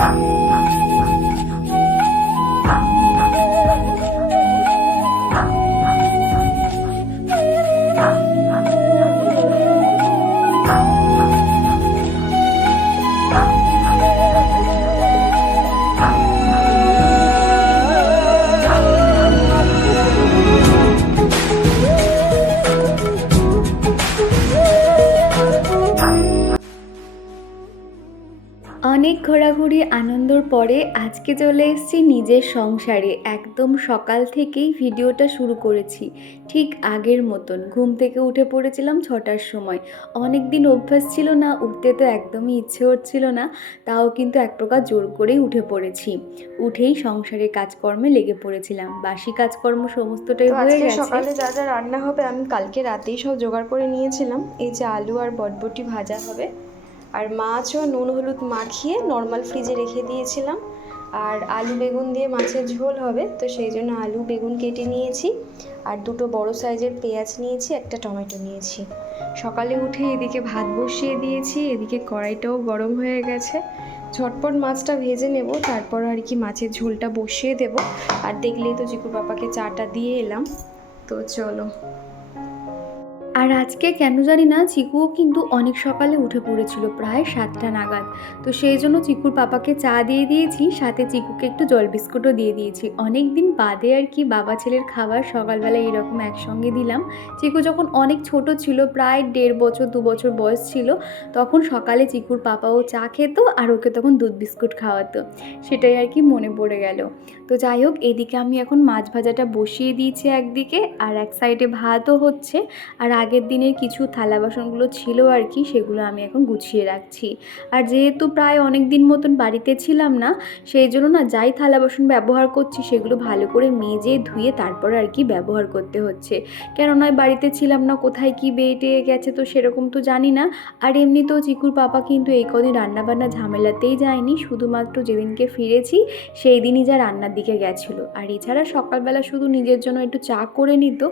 অনেক আজকে চলে এসেছি নিজের সংসারে। একদম সকাল থেকেই ভিডিওটা শুরু করেছি। ঠিক আগের মতন। ঘুম থেকে উঠে পড়েছিলাম ছটার সময়। অনেক দিন অভ্যাস ছিল না উঠতে তো একদমই ইচ্ছে হচ্ছিল না তাও কিন্তু এক প্রকার জোর করেই উঠে পড়েছি। উঠেই সংসারের কাজকর্মে লেগে পড়েছিলাম। বাসি কাজকর্ম সমস্তটাই হয়ে গেছে। সকালে যা যা রান্না হবে আমি কালকে রাতেই সব জোগাড় করে নিয়েছিলাম। এই যে আলু আর বটবটি ভাজা হবে। আর মাছও নুন হলুদ মাখিয়ে নর্মাল ফ্রিজে রেখে দিয়েছিলাম। আর আলু বেগুন দিয়ে মাছের ঝোল হবে, তো সেই জন্য আলু বেগুন কেটে নিয়েছি আর দুটো বড় সাইজের পেঁয়াজ নিয়েছি, একটা টমেটো নিয়েছি। সকালে উঠে এদিকে ভাত বসিয়ে দিয়েছি, এদিকে কড়াইটাও গরম হয়ে গেছে। ঝটপট মাছটা ভেজে নেব, তারপর আর কি মাছের ঝোলটা বসিয়ে দেব। আর দেখলেই তো চিকু পাপাকে চাটা দিয়ে এলাম। তো চলো। আর আজকে কেন জানি না চিকুও কিন্তু অনেক সকালে উঠে পড়েছিল, প্রায় সাতটা নাগাদ। তো সেই জন্য চিকুর পাপাকে চা দিয়ে দিয়েছি, সাথে চিকুকে একটু জল বিস্কুটও দিয়ে দিয়েছি। অনেক দিন বাদে আর কি বাবা ছেলের খাবার সকালবেলা এরকম একসঙ্গে দিলাম। চিকু যখন অনেক ছোট ছিল, প্রায় দেড় বছর, দু বছর বয়স ছিল, তখন সকালে চিকুর পাপাও চা খেত আর ওকে তখন দুধ বিস্কুট খাওয়াতো। সেটাই আর কি মনে পড়ে গেল। তো যাই হোক, এদিকে আমি এখন মাছ ভাজাটা বসিয়ে দিয়েছি একদিকে, আর এক সাইডে ভাতও হচ্ছে। আর আগের দিনের কিছু থালা বাসনগুলো ছিল আর কি, সেগুলো আমি এখন গুছিয়ে রাখছি। আর যেহেতু প্রায় অনেক দিন মতন বাড়িতে ছিলাম না, সেই জন্য না যাই থালা বাসন ব্যবহার করছি সেগুলো ভালো করে মেজে ধুয়ে তারপর আর কি ব্যবহার করতে হচ্ছে। কেননা বাড়িতে ছিলাম না, কোথায় কি বেটে গেছে তো সেরকম তো জানি না। আর এমনিতেও চিকুর পাপা কিন্তু এই কদিন রান্নাবান্না ঝামেলাতেই যায়নি, শুধুমাত্র যেদিনকে ফিরেছি সেই দিনই যা রান্নার দিকে গেছিল। আর এছাড়া সকালবেলা শুধু নিজের জন্য একটু চা করে নিত,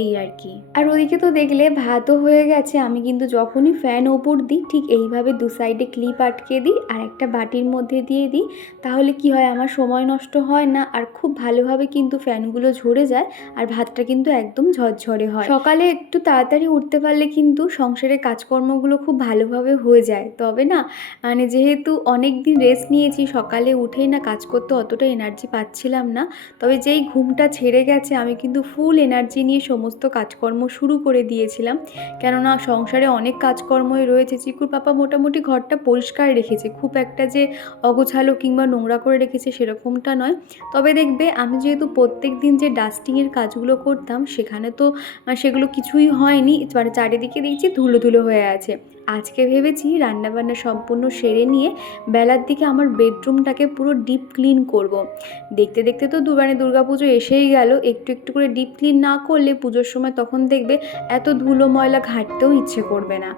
এই আর কি। আর ওদিকে তো দেখলে ভাতও হয়ে গেছে। আমি কিন্তু যখনই ফ্যান ওপর দিই, ঠিক এইভাবে দু সাইডে ক্লিপ আটকে দিই আর একটা বাটির মধ্যে দিয়ে দিই। তাহলে কি হয়? আমার সময় নষ্ট হয় না আর খুব ভালোভাবে কিন্তু ফ্যানগুলো ঝরে যায় আর ভাতটা কিন্তু একদম ঝরঝরে হয়। সকালে একটু তাড়াতাড়ি উঠতে পারলে কিন্তু সংসারের কাজকর্মগুলো খুব ভালোভাবে হয়ে যায়। তবে না মানে যেহেতু অনেক দিন রেস্ট নিয়েছি, সকালে উঠেই না কাজ করতে অতটা এনার্জি পাচ্ছিলাম না। তবে যেই ঘুমটা ছেড়ে গেছে, আমি কিন্তু ফুল এনার্জি নিয়ে সমস্ত কাজকর্ম শুরু করে দিয়েছিলাম। কেননা সংসারে অনেক কাজকর্মই রয়েছে। চিকুর পাপা মোটামুটি ঘরটা পরিষ্কার রেখেছে। খুব একটা যে অগোছালো কিংবা নোংরা করে রেখেছে সেরকমটা নয়। তবে দেখবে আমি যেহেতু প্রত্যেক দিন যে ডাস্টিংয়ের কাজগুলো করতাম, সেখানে তো সেগুলো কিছুই হয়নি। চারিদিকে দেখছি ধুলো ধুলো হয়ে আছে। আজকে ভেবেছি রান্নাবান্না সম্পূর্ণ সেরে নিয়ে বেলার দিকে আমার বেডরুমটাকে পুরো ডিপ ক্লিন করব। দেখতে দেখতে তো দুবারে দুর্গাপুজো এসেই গেল একটু একটু করে ডিপ ক্লিন না করলে পুজোর সময় তখন দেখবে এত ধুলো ময়লা ঘাটতেও ইচ্ছে করবে না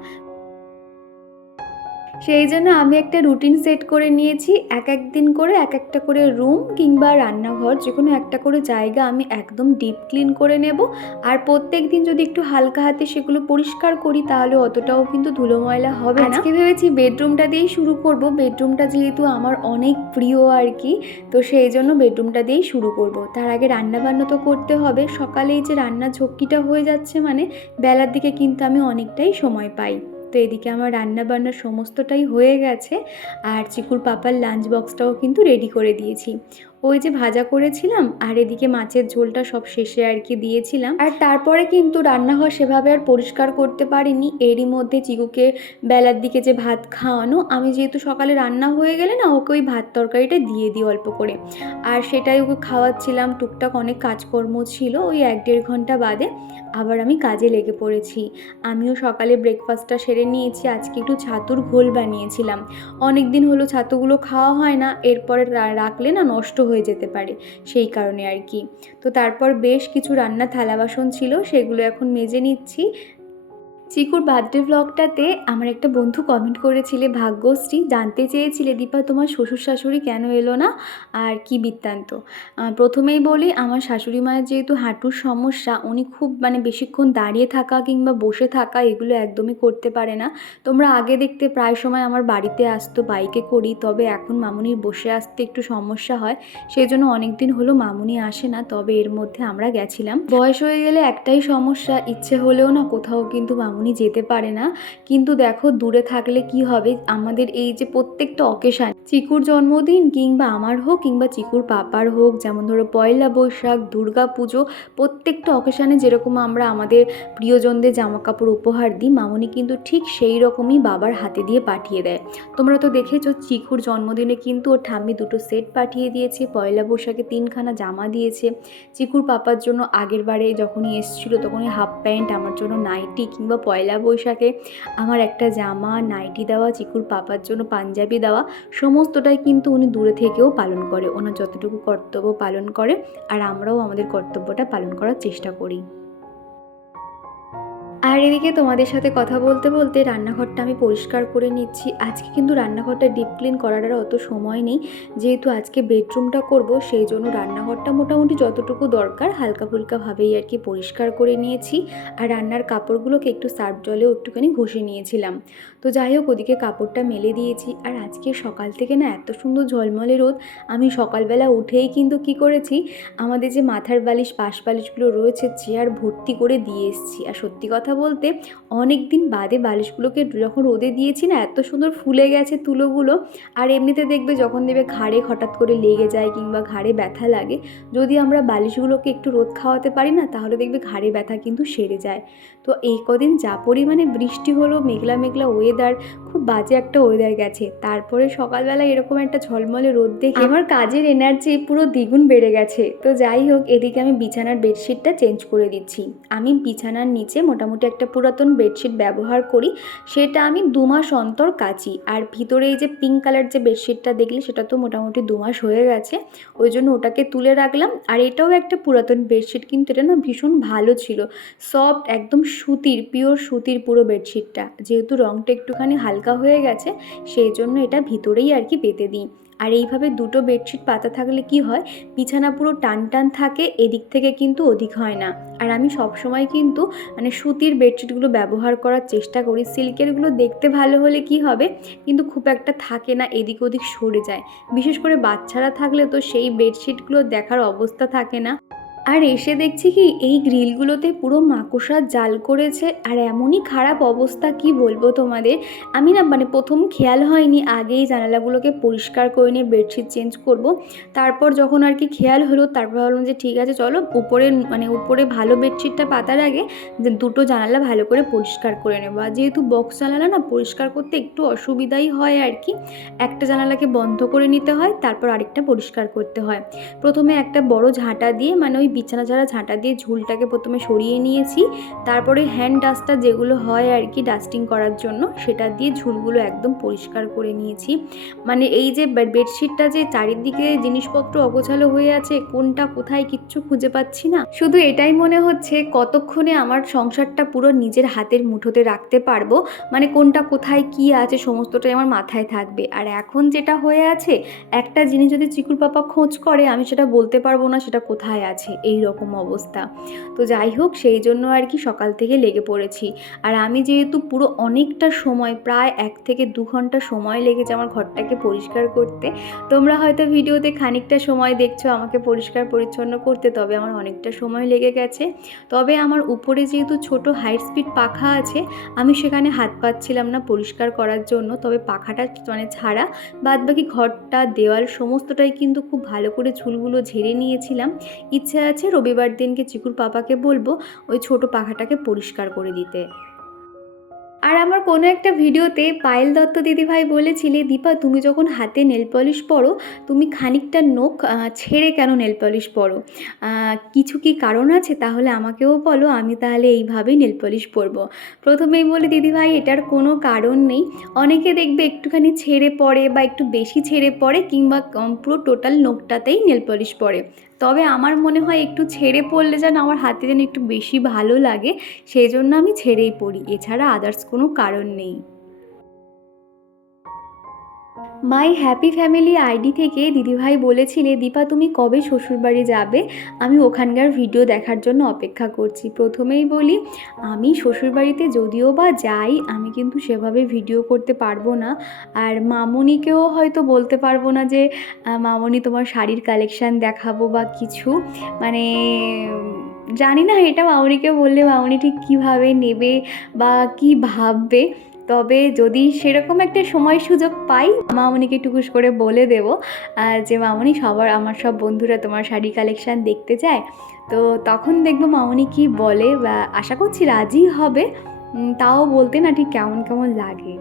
সেই জন্য আমি একটা রুটিন সেট করে নিয়েছি, এক এক দিন করে এক একটা করে রুম কিংবা রান্নাঘর যে কোনো একটা করে জায়গা আমি একদম ডিপ ক্লিন করে নেব। আর প্রত্যেক দিন যদি একটু হালকা হাতে সেগুলো পরিষ্কার করি, তাহলে অতটাও কিন্তু ধুলো ময়লা হবে না। আজকে ভেবেছি বেডরুমটা দিয়েই শুরু করব। বেডরুমটা যেহেতু আমার অনেক প্রিয় আর কি, তো সেই জন্য বেডরুমটা দিয়েই শুরু করব। তার আগে রান্না বান্না তো করতে হবে। সকালেই যে রান্না ঝক্কিটা হয়ে যাচ্ছে মানে বেলার দিকে কিন্তু আমি অনেকটাই সময় পাই। তো এদিকে আমার রান্না বান্না সমস্তটাই হয়ে গেছে আর চিকুর পাপার লাঞ্চ বক্সটাও কিন্তু রেডি করে দিয়েছি। ওই যে ভাজা করেছিলাম আর এদিকে মাছের ঝোলটা সব শেষে আর কি দিয়েছিলাম। আর তারপরে কিন্তু রান্নাঘর সেভাবে আর পরিষ্কার করতে পারিনি। এরই মধ্যে চিকুকে বেলার দিকে যে ভাত খাওয়ানো, আমি যেহেতু সকালে রান্না হয়ে গেলে না, ওকে ওই ভাত তরকারিটা দিয়ে দিই অল্প করে। আর সেটাই ওকে খাওয়াচ্ছিলাম, টুকটাক অনেক কাজকর্ম ছিল ওই এক দেড় ঘণ্টা বাদে। আবার আমি কাজে লেগে পড়েছি। আমিও সকালে ব্রেকফাস্টটা সেরে নিয়েছি, আজকে একটু ছাতুর ঘোল বানিয়েছিলাম। অনেক দিন হলো ছাতুগুলো খাওয়া হয় না, এরপরে রাখলে না নষ্ট হয়ে যেতে পারে, সেই কারণে আর কি। তো তারপর বেশ কিছু রান্না থালা বাসন ছিল, সেগুলো এখন মেজে নিচ্ছি। চিকুর বার্থডে ব্লগটাতে আমার একটা বন্ধু কমেন্ট করেছিলে, ভাগ্যশ্রী। জানতে চেয়েছিলে, দীপা, তোমার শ্বশুর শাশুড়ি কেন এলো না? আর কি বৃত্তান্ত? প্রথমেই বলি, আমার শাশুড়ি মায়ের যেহেতু হাঁটুর সমস্যা, উনি খুব মানে বেশিক্ষণ দাঁড়িয়ে থাকা কিংবা বসে থাকা এগুলো একদমই করতে পারে না। তোমরা আগে দেখতে প্রায় সময় আমার বাড়িতে আসতো, বাইকে করি, তবে এখন মামুনির বসে আসতে একটু সমস্যা হয়। সেই জন্য অনেক দিন হলো মামুনি আসে না, তবে এর মধ্যে আমরা গেছিলাম। বয়স হয়ে গেলে একটাই সমস্যা, ইচ্ছে হলেও না কোথাও কিন্তু মামুনি যেতে পারে না। কিন্তু দেখো, দূরে থাকলে কি হবে? আমাদের এই যে প্রত্যেকটা অকেশান চিকুর জন্মদিন কিংবা আমার হোক কিংবা চিকুর পাপার হোক, যেমন ধরো পয়লা বৈশাখ, দুর্গা পুজো, প্রত্যেকটা অকেশানে যেরকম আমরা আমাদের প্রিয়জনদের জামা কাপড় উপহার দিই, মামুনি কিন্তু ঠিক সেই রকমই বাবার হাতে দিয়ে পাঠিয়ে দেয়। তোমরা তো দেখেছ, চিকুর জন্মদিনে কিন্তু ওর ঠাম্মি দুটো সেট পাঠিয়ে দিয়েছে, পয়লা বৈশাখে তিনখানা জামা দিয়েছে। চিকুর পাপার জন্য আগের বারে যখনই এসেছিল, তখনই হাফ প্যান্ট আমার জন্য নাইটি কিংবা পয়লা বৈশাখে আমার একটা জামা, নাইটি দেওয়া, চিকুর পাপার জন্য পাঞ্জাবি দেওয়া, সমস্তটাই কিন্তু উনি দূরে থেকেও পালন করে। ওনার যতটুকু কর্তব্য পালন করে, আর আমরাও আমাদের কর্তব্যটা পালন করার চেষ্টা করি। আর এদিকে তোমাদের সাথে কথা বলতে বলতে রান্নাঘরটা আমি পরিষ্কার করে নিচ্ছি। আজকে কিন্তু রান্নাঘরটা ডিপ ক্লিন করার আর অত সময় নেই। যেহেতু আজকে বেডরুমটা করব, সেই জন্য রান্নাঘরটা মোটামুটি যতটুকু দরকার হালকা ফুলকাভাবেই আর কি পরিষ্কার করে নিয়েছি। আর রান্নার কাপড়গুলোকে একটু সার্ফ জলেও একটুখানি ঘষে নিয়েছিলাম। তো যাই হোক, ওদিকে কাপড়টা মেলে দিয়েছি। আর আজকে সকাল থেকে না এত সুন্দর ঝলমলে রোদ, আমি সকালবেলা উঠেই কিন্তু কি করেছি, আমাদের যে মাথার বালিশ, পাশ বালিশগুলো রয়েছে, চেয়ার ভর্তি করে দিয়ে এসেছি। আর সত্যি কথা বলতে অনেক দিন বাদে বালিশগুলোকে যখন রোদে দিয়েছি না, এত সুন্দর ফুলে গেছে তুলোগুলো। আর এমনিতে দেখবে যখন দেবে ঘাড়ে হঠাৎ করে লেগে যায় কিংবা ঘাড়ে ব্যথা লাগে, যদি আমরা বালিশগুলোকে একটু রোদ খাওয়াতে পারি না, তাহলে দেখবে ঘাড়ে ব্যথা কিন্তু সেরে যায়। তো এই কদিন যা পরিমাণে বৃষ্টি হলো, মেঘলা মেঘলা ওয়েদার খুব বাজে একটা ওয়েদার গেছে। তারপরে সকালবেলা এরকম একটা ঝলমলে রোদ দেখে আমার কাজের এনার্জি পুরো দ্বিগুণ বেড়ে গেছে। তো যাই হোক, এদিকে আমি বিছানার বেডশিটটা চেঞ্জ করে দিচ্ছি। আমি বিছানার নিচে মোটামুটি একটা পুরাতন বেডশিট ব্যবহার করি, সেটা আমি দু মাস অন্তর কাচি। আর ভিতরে এই যে পিঙ্ক কালার যে বেডশিটটা দেখলে, সেটা তো মোটামুটি দু মাস হয়ে গেছে। ওই জন্য ওটাকে তুলে রাখলাম। আর এটাও একটা পুরাতন বেডশিট কিন্তু এটা না ভীষণ ভালো ছিল। সফট একদম সুতির পিওর সুতির পুরো বেডশিটটা যেহেতু রঙটা একটুখানি হালকা হয়ে গেছে, সেই জন্য এটা ভিতরেই আর কি পেতে দিই। আর এইভাবে দুটো বেডশিট পাতা থাকলে কি হয়, বিছানা পুরো টান টান থাকে, এদিক থেকে কিন্তু অধিক হয় না। আর আমি সবসময় কিন্তু মানে সুতির বেডশিটগুলো ব্যবহার করার চেষ্টা করি, সিল্কেরগুলো দেখতে ভালো হলে কি হবে, কিন্তু খুব একটা থাকে না, এদিক ওদিক সরে যায়। বিশেষ করে বাচ্চারা থাকলে তো সেই বেডশিটগুলো দেখার অবস্থা থাকে না। আর এসে দেখছি কি এই গ্রিলগুলোতে পুরো মাকড়সার জাল করেছে। আর এমনই খারাপ অবস্থা, কি বলব তোমাদের? আমি না মানে প্রথম খেয়াল হয়নি, আগেই জানালাগুলোকে পরিষ্কার করে নিয়ে বেডশিট চেঞ্জ করব। তারপর যখন আর কি খেয়াল হলো, তারপর ভাবলাম যে ঠিক আছে, চলো উপরে মানে উপরে ভালো বেডশিটটা পাতার আগে যে দুটো জানালা ভালো করে পরিষ্কার করে নেব। আর যেহেতু বক্স জানালা না, পরিষ্কার করতে একটু অসুবিধাই হয় আর কি। একটা জানালাকে বন্ধ করে নিতে হয়, তারপর আরেকটা পরিষ্কার করতে হয়। প্রথমে একটা বড় ঝাঁটা দিয়ে মানে ওই বিছানা ছাড়া ঝাঁটা দিয়ে ঝুলটাকে প্রথমে সরিয়ে নিয়েছি। তারপরে হ্যান্ড ডাস্টার যেগুলো হয় আর কি ডাস্টিং করার জন্য, সেটা দিয়ে ঝুলগুলো একদম পরিষ্কার করে নিয়েছি। মানে এই যে বেডশিটটা যে চারিদিকে জিনিসপত্র অগোছালো হয়ে আছে, কোনটা কোথায় কিচ্ছু খুঁজে পাচ্ছি না। শুধু এটাই মনে হচ্ছে কতক্ষণে আমার সংসারটা পুরো নিজের হাতের মুঠোতে রাখতে পারব মানে কোনটা কোথায় কি আছে সমস্তটাই আমার মাথায় থাকবে। আর এখন যেটা হয়ে আছে, একটা জিনিস যদি চিকুর পাপা খোঁজ করে, আমি সেটা বলতে পারব না সেটা কোথায় আছে। এই রকম অবস্থা। তো যাই হোক, সেই জন্য আর কি সকাল থেকে লেগে পড়েছি। আর আমি যেহেতু পুরো অনেকটা সময়, প্রায় এক থেকে দু ঘণ্টা সময় লেগেছে আমার ঘরটাকে পরিষ্কার করতে, তোমরা হয়তো ভিডিওতে খানিকটা সময় দেখছ আমাকে পরিষ্কার পরিচ্ছন্ন করতে, তবে আমার অনেকটা সময় লেগে গেছে। তবে আমার উপরে যেহেতু ছোট হাই স্পিড পাখা আছে, আমি সেখানে হাত পাচ্ছিলাম না পরিষ্কার করার জন্য, তবে পাখাটা মানে ছাড়া বাদবাকি ঘরটা, দেওয়াল, সমস্তটাই কিন্তু খুব ভালো করে ঝুলগুলো ঝেড়ে নিয়েছিলাম। ইচ্ছে আছে, রবিবার দিনকে চিকুর পাপাকে বলব ওই ছোট পাখাটাকে পরিষ্কার করে দিতে। আর আমার কোনো একটা ভিডিওতে পায়েল দত্ত দিদিভাই বলেছিলে, দীপা, তুমি যখন হাতে নেল পলিশ পরো, তুমি খানিকটা নখ ছেড়ে কেন নেল পলিশ পরো? কিছু কি কারণ আছে? তাহলে আমাকেও বলো, আমি তাহলে এইভাবেই নেল পলিশ পরবো। প্রথমেই বলি, দিদিভাই, এটার কোনো কারণ নেই। অনেকে দেখবে একটুখানি ছেড়ে পড়ে বা একটু বেশি ছেড়ে পড়ে কিংবা পুরো টোটাল নখটাতেই নেল পলিশ পরে তবে আমার মনে হয় একটু ছেড়ে পড়লে যেন আমার হাতে যেন একটু বেশি ভালো লাগে, সেই জন্য আমি ছেড়েই পড়ি। এছাড়া আদার্স কোনো কারণ নেই। মাই হ্যাপি ফ্যামিলি আইডি থেকে দিদিভাই বলেছিলে দীপা, তুমি কবে শ্বশুরবাড়ি যাবে? আমি ওখানকার ভিডিও দেখার জন্য অপেক্ষা করছি। প্রথমেই বলি, আমি শ্বশুরবাড়িতে যদিও বা যাই, আমি কিন্তু সেভাবে ভিডিও করতে পারব না। আর মামনিকেও হয়তো বলতে পারব না যে মামনি, তোমার শাড়ির কালেকশান দেখাবো বা কিছু। মানে জানি না এটা মামনিকে বললে মামনি ঠিক কীভাবে নেবে বা কী ভাববে। তবে যদি সেরকম একটা সময় সুযোগ পাই, মামনিকে টুকুস করে বলে দেব যে মামনি সবার, আমার সব বন্ধুরা তোমার শাড়ি কালেকশান দেখতে চায়। তো তখন দেখব মামনি কি বলে, বা আশা করছি রাজি হবে। তাও বলতে না ঠিক কেমন কেমন লাগে।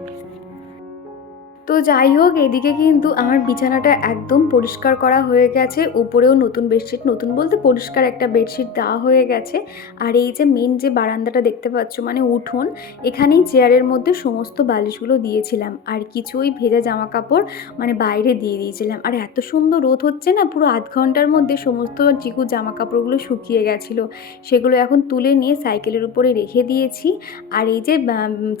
তো যাই হোক, এদিকে কিন্তু আমার বিছানাটা একদম পরিষ্কার করা হয়ে গেছে। উপরেও নতুন বেডশিট, নতুন বলতে পরিষ্কার একটা বেডশিট দেওয়া হয়ে গেছে। আর এই যে মেন যে বারান্দাটা দেখতে পাচ্ছ মানে উঠোন, এখানেই চেয়ারের মধ্যে সমস্ত বালিশগুলো দিয়েছিলাম। আর কিছু ওই ভেজা জামা কাপড় মানে বাইরে দিয়ে দিয়েছিলাম। আর এত সুন্দর রোদ হচ্ছে না, পুরো আধ ঘণ্টার মধ্যে সমস্ত চিকু জামা কাপড়গুলো শুকিয়ে গেছিল। সেগুলো এখন তুলে নিয়ে সাইকেলের উপরে রেখে দিয়েছি। আর এই যে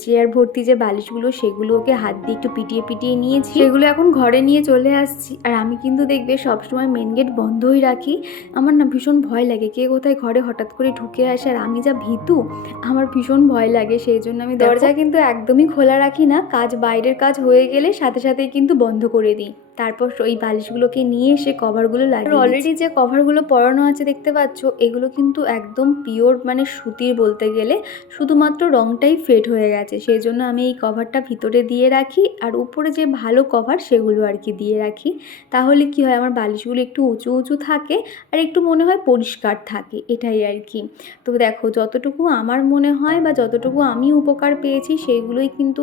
চেয়ার ভর্তি যে বালিশগুলো, সেগুলোকে হাত দিয়ে একটু পিটিয়ে পিটিয়ে নিয়েছি। সেগুলো এখন ঘরে নিয়ে চলে আসছি। আর আমি কিন্তু দেখবে সবসময় মেন গেট বন্ধই রাখি। আমার না ভীষণ ভয় লাগে। কে কোথায় ঘরে হঠাৎ করে ঢুকে আসে আর আমি যা ভীতু আমার ভীষণ ভয় লাগে। সেই জন্য আমি দরজা কিন্তু একদমই খোলা রাখি না। কাজ বাইরের কাজ হয়ে গেলে সাথে সাথেই কিন্তু বন্ধ করে দিই। তারপর ওই বালিশগুলোকে নিয়ে এসে কভারগুলো লাগিয়ে অলরেডি যে কভারগুলো পরানো আছে দেখতে পাচ্ছ, এগুলো কিন্তু একদম পিওর মানে সুতির বলতে গেলে, শুধুমাত্র রংটাই ফেড হয়ে গেছে। সেই জন্য আমি এই কভারটা ভিতরে দিয়ে রাখি আর উপরে যে ভালো কভার সেগুলো আর কি দিয়ে রাখি। তাহলে কি হয়, আমার বালিশগুলো একটু উঁচু উঁচু থাকে আর একটু মনে হয় পরিষ্কার থাকে, এটাই আর কি। তো দেখো, যতটুকু আমার মনে হয় বা যতটুকু আমি উপকার পেয়েছি, সেইগুলোই কিন্তু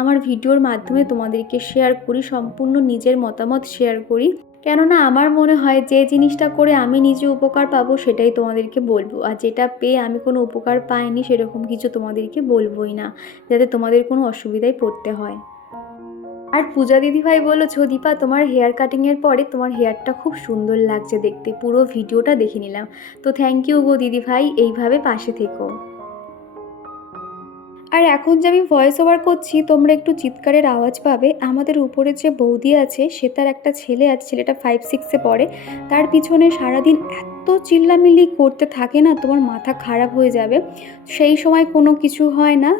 আমার ভিডিওর মাধ্যমে তোমাদেরকে শেয়ার করি, সম্পূর্ণ নিজের মতামত শেয়ার করি। কেননা আমার মনে হয় যে জিনিসটা করে আমি নিজে উপকার পাবো সেটাই তোমাদেরকে বলব। আর যেটা পেয়ে আমি কোনো উপকার পাইনি সেরকম কিছু তোমাদেরকে বলবোই না, যাতে তোমাদের কোনো অসুবিধায় পড়তে হয়। আর পূজা দিদিভাই বলল দীপা, তোমার হেয়ার কাটিংয়ের পরে তোমার হেয়ারটা খুব সুন্দর লাগছে দেখতে। পুরো ভিডিওটা দেখে নিলাম। তো থ্যাংক ইউ গো দিদিভাই এইভাবে পাশে থেকো। আর এখন যে আমি ভয়েস ওভার করছি, তোমরা একটু চিৎকারের আওয়াজ পাবে। আমাদের উপরে যে বৌদি আছে, সে তার একটা ছেলে আছে, ছেলেটা ফাইভ সিক্সে পড়ে। তার পিছনে সারাদিন এত চিল্লামিল্লি করতে থাকে না, তোমার মাথা খারাপ হয়ে যাবে। সেই সময় কোনো কিছু হয় না।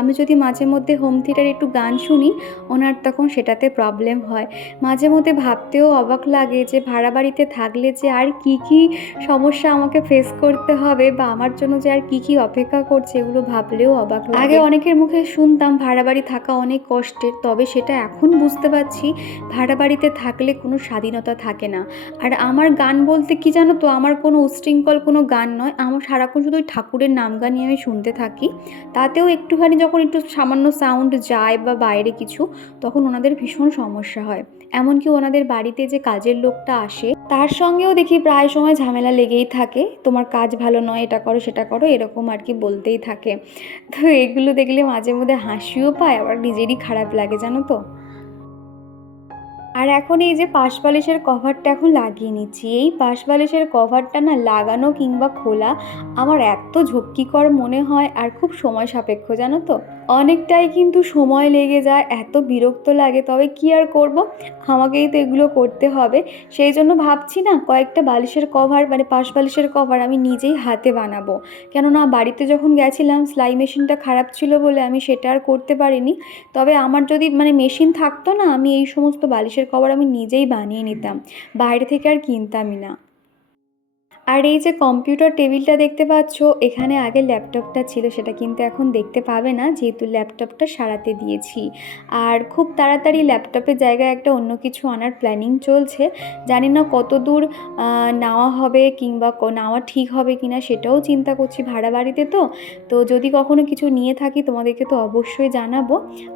আমি যদি মাঝে মধ্যে হোম থিয়েটারে একটু গান শুনি, ওনার তখন সেটাতে প্রবলেম হয়। মাঝে মধ্যে ভাবতেও অবাক লাগে যে, ভাড়া বাড়িতে থাকলে যে আর কি কি সমস্যা আমাকে ফেস করতে হবে বা আমার জন্য যে আর কি কি অপেক্ষা করছে, এগুলো ভাবলেও অবাক লাগে। আগে অনেকের মুখে শুনতাম, ভাড়া বাড়ি থাকা অনেক কষ্টের, তবে সেটা এখন বুঝতে পারছি, ভাড়া বাড়িতে থাকলে কোনো স্বাধীনতা থাকে না। আর আমার গান বলতে কি জানো তো, আমার কোনো উশৃঙ্খল কোনো গান নয়। আমার সারাক্ষণ শুধু ওই ঠাকুরের নাম গানই আমি শুনতে থাকি। তাতেও একটুখানি যখন একটু সামান্য সাউন্ড যায় বা বাইরে কিছু, তখন ওনাদের ভীষণ সমস্যা হয়। এমনকি ওনাদের বাড়িতে যে কাজের লোকটা আসে, তার সঙ্গেও দেখি প্রায় সময় ঝামেলা লেগেই থাকে। তোমার কাজ ভালো নয়, এটা করো, সেটা করো, এরকম আর কি বলতেই থাকে। তো এগুলো দেখলে মাঝে মধ্যে হাসিও পায়, আবার নিজেরই খারাপ লাগে, জানো তো? আর এখন এই যে পাশ বালিশের কভারটা এখন লাগিয়ে নিচ্ছি। এই পাশ বালিশের কভারটা না লাগানো কিংবা খোলা আমার এত ঝক্কিকর মনে হয় আর খুব সময় সাপেক্ষ, জানো তো? অনেকটাই কিন্তু সময় লেগে যায়, এত বিরক্ত লাগে, তবে কি আর করব? আমাকেই তো এগুলো করতে হবে। সেই জন্য ভাবছি না কয়েকটা বালিশের কভার মানে পাশ বালিশের কভার আমি নিজেই হাতে বানাবো। কেননা বাড়িতে যখন গেছিলাম, সেলাই মেশিনটা খারাপ ছিল বলে আমি সেটা আর করতে পারিনি। তবে আমার যদি মানে মেশিন থাকতো না, আমি এই সমস্ত বালিশের কভার আমি নিজেই বানিয়ে নিতাম। বাইরে থেকে আর কিনতামই না। আর এই যে কম্পিউটার টেবিলটা দেখতে পাচ্ছ, এখানে আগে ল্যাপটপটা ছিল, সেটা কিন্তু এখন দেখতে পাবে না, যেহেতু ল্যাপটপটা সারাতে দিয়েছি। আর খুব তাড়াতাড়ি ল্যাপটপের জায়গায় একটা অন্য কিছু আনার প্ল্যানিং চলছে। জানি না কত দূর নেওয়া হবে কিংবা নেওয়া ঠিক হবে কি না সেটাও চিন্তা করছি ভাড়া বাড়িতে তো। তো যদি কখনো কিছু নিয়ে থাকি, তোমাদেরকে তো অবশ্যই জানাব।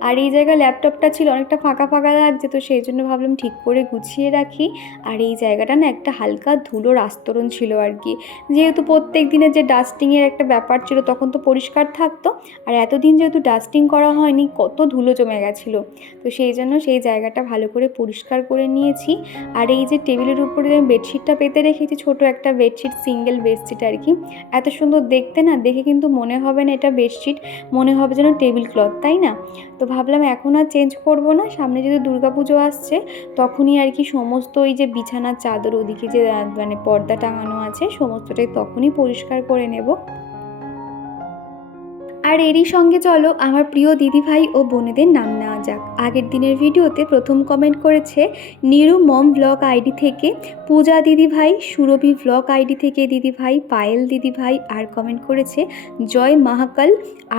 আর এই জায়গায় ল্যাপটপটা ছিল অনেকটা ফাঁকা ফাঁকা লাগছে, তো সেই জন্য ভাবলাম ঠিক করে গুছিয়ে রাখি। আর এই জায়গাটা না একটা হালকা ধুলোর আস্তরণ ছিল কি। যেহেতু প্রত্যেক দিনের যে ডাস্টিংয়ের একটা ব্যাপার ছিল, তখন তো পরিষ্কার থাকতো। আর এতদিন যেহেতু ডাস্টিং করা হয়নি, কত ধুলো জমে গেছিল। তো সেই জন্য সেই জায়গাটা ভালো করে পরিষ্কার করে নিয়েছি। আর এই যে টেবিলের উপরে আমি বেডশিটটা পেতে রেখেছি, ছোট একটা বেডশিট সিঙ্গেল বেডশিট আর কি। এত সুন্দর দেখতে না, দেখে কিন্তু মনে হবে না এটা বেডশিট মনে হবে যেন টেবিল ক্লথ তাই না? তো ভাবলাম এখন আর চেঞ্জ করব না। সামনে যদি দুর্গাপুজো আসছে, তখনই আর কি সমস্ত ওই যে বিছানার চাদর ওদিকে যে মানে পর্দা টাঙানো আছে সমস্তটাই তখনই পরিষ্কার করে নেব। আর এরই সঙ্গে চলো আমার প্রিয় দিদিভাই ও বোনেদের নাম নেওয়া যাক। আগের দিনের ভিডিওতে প্রথম কমেন্ট করেছে, নিরু মম ব্লগ আইডি থেকে পূজা দিদিভাই, সুরভি ব্লগ আইডি থেকে দিদিভাই, পায়েল দিদিভাই। আর কমেন্ট করেছে, জয় মাহাকাল।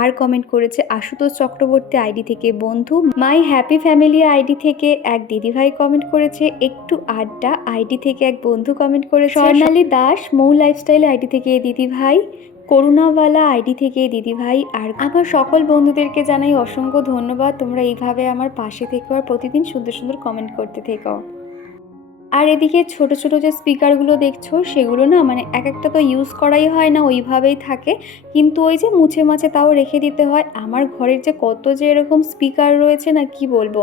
আর কমেন্ট করেছে, আশুতোষ চক্রবর্তী আইডি থেকে বন্ধু। মাই হ্যাপি ফ্যামিলি আইডি থেকে এক দিদিভাই কমেন্ট করেছে। একটু আড্ডা আইডি থেকে এক বন্ধু কমেন্ট করেছে। স্বর্ণালী দাস, মৌ লাইফস্টাইল আইডি থেকে দিদিভাই। করুণাওয়ালা আইডি থেকে দিদিভাই আর আমার সকল বন্ধুদেরকে জানাই অসংখ্য ধন্যবাদ। তোমরা এইভাবে আমার পাশে থেকো আর প্রতিদিন সুন্দর সুন্দর কমেন্ট করতে থেকো। আর এদিকে ছোট ছোট যে স্পিকারগুলো দেখছ, সেগুলো না মানে এক একটা তো ইউজ করাই হয় না, ওইভাবেই থাকে। কিন্তু ওই যে মুছে মাছে তাও রেখে দিতে হয়। আমার ঘরের যে কত যে এরকম স্পিকার রয়েছে না, কি বলব?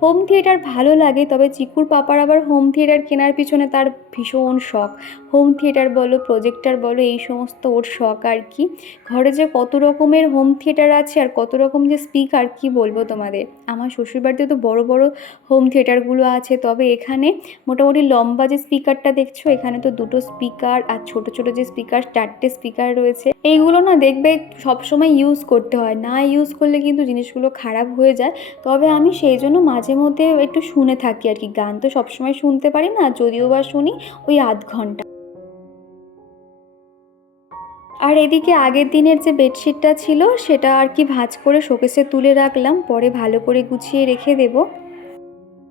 হোম থিয়েটার ভালো লাগে, তবে চিকুর পাপার আবার হোম থিয়েটার কেনার পিছনে তার ভীষণ শখ। হোম থিয়েটার বলো প্রজেক্টার বলো, এই সমস্ত ওর শখ আর কি। ঘরে যে কত রকমের হোম থিয়েটার আছে আর কত রকম যে স্পিকার কি বলব তোমাদের? আমার শ্বশুরবাড়িতে তো বড় বড় হোম থিয়েটারগুলো আছে, তবে এখানে মোটামুটি লম্বা যে স্পিকারটা দেখছ, এখানে তো দুটো স্পিকার আর ছোট ছোট যে স্পিকার চারটে স্পিকার রয়েছে। এইগুলো না দেখবে সবসময় ইউজ করতে হয়। না ইউজ করলে কিন্তু জিনিসগুলো খারাপ হয়ে যায়। তবে আমি সেই জন্য মাঝে মধ্যে একটু শুনে থাকি আর কি। গান তো সবসময় শুনতে পারি না, যদিও বা শুনি ওই আধ ঘণ্টা। আর এদিকে আগের দিনের যে বেডশিটটা ছিল, সেটা আর কি ভাঁজ করে শোকেসে তুলে রাখলাম। পরে ভালো করে গুছিয়ে রেখে দেবো।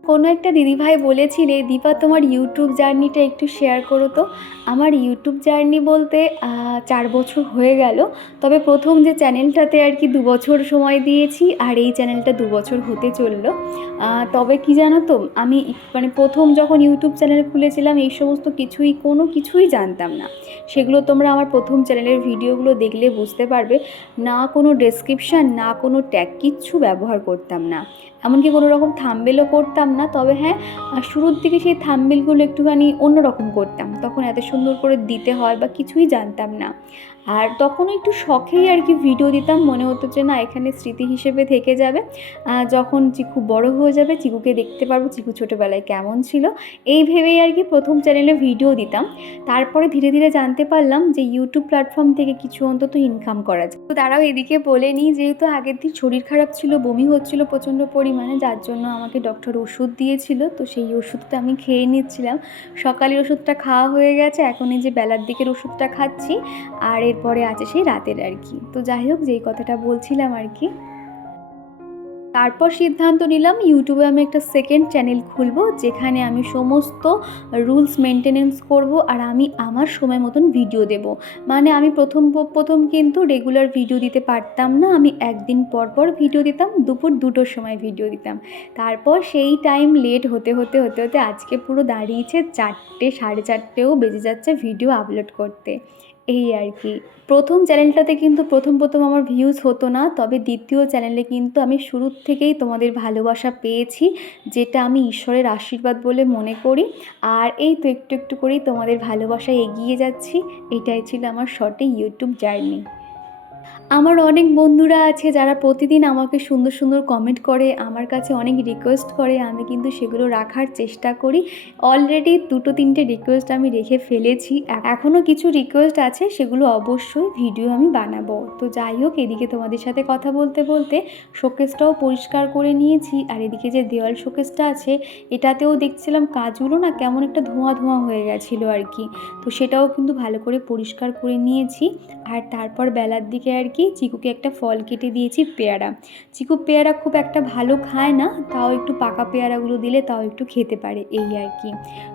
কোনো একটা দিদিভাই বলেছিলে, দীপা, তোমার ইউটিউব জার্নিটা একটু শেয়ার করো তো। আমার ইউটিউব জার্নি বলতে চার বছর হয়ে গেল। তবে প্রথম যে চ্যানেলটাতে আর কি দু বছর সময় দিয়েছি, আর এই চ্যানেলটা দু বছর হতে চলল। তবে কি জানো তো, আমি মানে প্রথম যখন ইউটিউব চ্যানেল খুলেছিলাম, এই সমস্ত কিছুই, কোনো কিছুই জানতাম না। সেগুলো তোমরা আমার প্রথম চ্যানেলের ভিডিওগুলো দেখলে বুঝতে পারবে। না কোনো ডেসক্রিপশান না কোনো ট্যাগ কিচ্ছু ব্যবহার করতাম না। এমনকি কোনো রকম থামবেলও করতাম না, তবে হ্যাঁ শুরুর দিকে সেই থামবেলগুলো একটুখানি অন্যরকম করতাম। তখন এত সুন্দর করে দিতে হয় বা কিছুই জানতাম না। আর তখন একটু শখেই আর কি ভিডিও দিতাম। মনে হতো যে না, এখানে স্মৃতি হিসেবে থেকে যাবে। যখন চিকু বড় হয়ে যাবে, চিকুকে দেখতে পারব চিকু ছোটোবেলায় কেমন ছিল। এই ভেবেই আর কি প্রথম চ্যানেলে ভিডিও দিতাম। তারপরে ধীরে ধীরে জানতে পারলাম যে ইউটিউব প্ল্যাটফর্ম থেকে কিছু অন্তত ইনকাম করা যায়। তো তারাও এদিকে বলে নিই যেহেতু আগের দিন শরীর খারাপ ছিল, বমি হচ্ছিল প্রচণ্ড পরিমাণে, যার জন্য আমাকে ডক্টর ওষুধ দিয়েছিল, তো সেই ওষুধটা আমি খেয়ে নিচ্ছিলাম। সকালের ওষুধটা খাওয়া হয়ে গেছে, এখন এই যে বেলার দিকের ওষুধটা খাচ্ছি। আর এরপরে আছে সেই রাতের আর কি। তো যাই হোক, যেই কথাটা বলছিলাম আর কি। তারপর সিদ্ধান্ত নিলাম ইউটিউবে আমি একটা সেকেন্ড চ্যানেল খুলব, যেখানে আমি সমস্ত রুলস মেনটেনেন্স করব আর আমি আমার সময় মতন ভিডিও দেব। মানে আমি প্রথম প্রথম কিন্তু রেগুলার ভিডিও দিতে পারতাম না, আমি একদিন পর পর ভিডিও দিতাম, দুপুর দুটোর সময় ভিডিও দিতাম। তারপর সেই টাইম লেট হতে হতে হতে হতে আজকে পুরো দাঁড়িয়েছে চারটে, সাড়ে চারটেও বেজে যাচ্ছে ভিডিও আপলোড করতে। এই আর কি। প্রথম চ্যানেলটাতে কিন্তু প্রথম প্রথম আমার ভিউজ হতো না, তবে দ্বিতীয় চ্যানেলে কিন্তু আমি শুরুর থেকেই তোমাদের ভালোবাসা পেয়েছি, যেটা আমি ঈশ্বরের আশীর্বাদ বলে মনে করি। আর এই তো একটু একটু করেই তোমাদের ভালোবাসা এগিয়ে যাচ্ছি, এটাই ছিল আমার শর্টে ইউটিউব জার্নি আমার অনেক বন্ধুরা আছে যারা প্রতিদিন আমাকে সুন্দর সুন্দর কমেন্ট করে, আমার কাছে অনেক রিকোয়েস্ট করে, আমি কিন্তু সেগুলো রাখার চেষ্টা করি। অলরেডি দুটো তিনটে রিকোয়েস্ট আমি রেখে ফেলেছি। এখনও কিছু রিকোয়েস্ট আছে, সেগুলো অবশ্যই ভিডিও আমি বানাবো। তো যাই হোক, এদিকে তোমাদের সাথে কথা বলতে বলতে শোকেসটাও পরিষ্কার করে নিয়েছি। আর এদিকে যে দেওয়াল শোকেসটা আছে, এটাতেও দেখছিলাম কাজগুলো না কেমন একটা ধোঁয়া ধোঁয়া হয়ে গেছিল আর কি। তো সেটাও কিন্তু ভালো করে পরিষ্কার করে নিয়েছি। আর তারপর বেলার দিকে আর কি কি চিকুকে একটা ফল কেটে দিয়েছি পেয়ারা। চিকু পেয়ারা খুব একটা ভালো খায় না, তাও একটু পাকা পেয়ারাগুলো দিলে তাও একটু খেতে পারে, এই আর কি।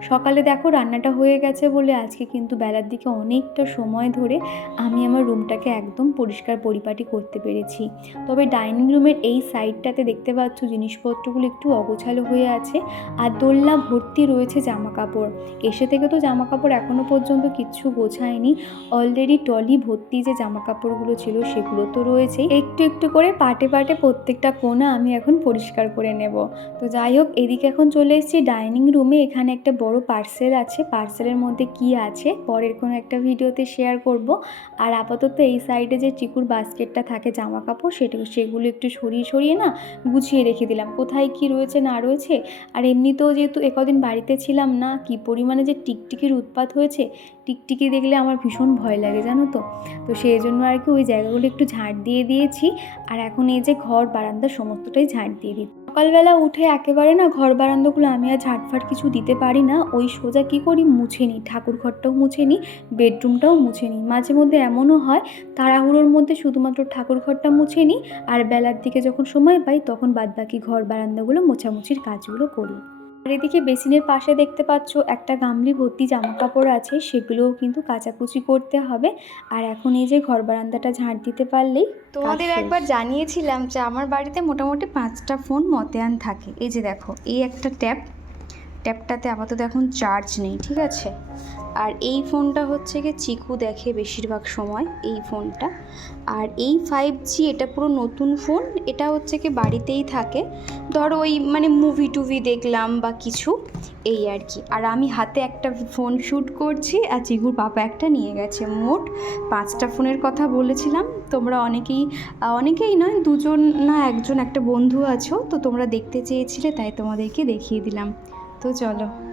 সকালে দেখো রান্নাটা হয়ে গেছে বলে আজকে কিন্তু বেলার দিকে অনেকটা সময় ধরে আমি আমার রুমটাকে একদম পরিষ্কার পরিপাটি করতে পেরেছি। তবে ডাইনিং রুমের এই সাইডটাতে দেখতে পাচ্ছ জিনিসপত্রগুলো একটু অগোছালো হয়ে আছে আর দোলনা ভর্তি রয়েছে জামা কাপড় এসে থেকে তো জামা কাপড় এখনও পর্যন্ত কিচ্ছু গোছায়নি। অলরেডি টলি ভর্তি যে জামা কাপড়গুলো ছিল সেগুলো তো রয়েছে। একটু একটু করে পাটে পাটে প্রত্যেকটা কোণা আমি এখন পরিষ্কার করে নেব। তো যাই হোক, এদিকে এখন চলে এসেছি ডাইনিং রুমে। এখানে একটা বড় পার্সেল আছে। পার্সেলের মধ্যে কি আছে পরের কোনো একটা ভিডিওতে শেয়ার করব। আর আপাতত এই সাইডে যে চিকুর বাস্কেটটা থাকে জামা কাপড় সেটা সেগুলো একটু সরিয়ে সরিয়ে না গুছিয়ে রেখে দিলাম। কোথায় কি রয়েছে, না রয়েছে? আর এমনিতেও যেহেতু একদিন বাড়িতে ছিলাম না, কি পরিমাণে যে টিকটিকির উৎপাত হয়েছে, টিকটিকি দেখলে আমার ভীষণ ভয় লাগে, জানো তো? তো সেই জন্য আর কি ওই জায়গাগুলো একটু ঝাড় দিয়ে দিয়েছি। আর এখন এই যে ঘর বারান্দা সমস্তটাই ঝাড় দিয়ে দিই সকালবেলা উঠে একেবারে না ঘর বারান্দাগুলো আমি আর ঝাড়ফাট কিছু দিতে পারি না। ওই সোজা কী করি? মুছে নিই। ঠাকুর ঘরটাও মুছে নিই, বেডরুমটাও মুছে নিই। মাঝে মধ্যে এমনও হয়, তাড়াহুড়োর মধ্যে শুধুমাত্র ঠাকুর ঘরটা মুছে নিই। আর বেলার দিকে যখন সময় পাই, তখন বাদবাকি ঘর বারান্দাগুলো মোছামুছির কাজগুলো করি। এদিকে বেসিনের পাশে দেখতে পাচ্ছ একটা গামলি ভর্তি জামা কাপড় আছে সেগুলোও কিন্তু কাচাকুচি করতে হবে। আর এখন এই যে ঘর বারান্দাটা ঝাঁট দিতে পারলেই তোমাদের একবার জানিয়েছিলাম যে আমার বাড়িতে মোটামুটি পাঁচটা ফোন মতেয়ান থাকে। এই যে দেখো এই একটা ট্যাব ট্যাবটাতে আপাতত এখন চার্জ নেই, ঠিক আছে? আর এই ফোনটা হচ্ছে গিয়ে চিকু দেখে বেশিরভাগ সময়, এই ফোনটা। আর এই ফাইভ জি এটা পুরো নতুন ফোন, এটা হচ্ছে কি বাড়িতেই থাকে। ধরো ওই মানে মুভি টুভি দেখলাম বা কিছু, এই আর কি। আর আমি হাতে একটা ফোন শ্যুট করছি আর চিকুর পাপা একটা নিয়ে গেছে। মোট পাঁচটা ফোনের কথা বলেছিলাম। তোমরা অনেকেই অনেকেই নয়, দুজন না একজন, একটা বন্ধু আছো, তো তোমরা দেখতে চেয়েছিলে, তাই তোমাদেরকে দেখিয়ে দিলাম। তো চলো।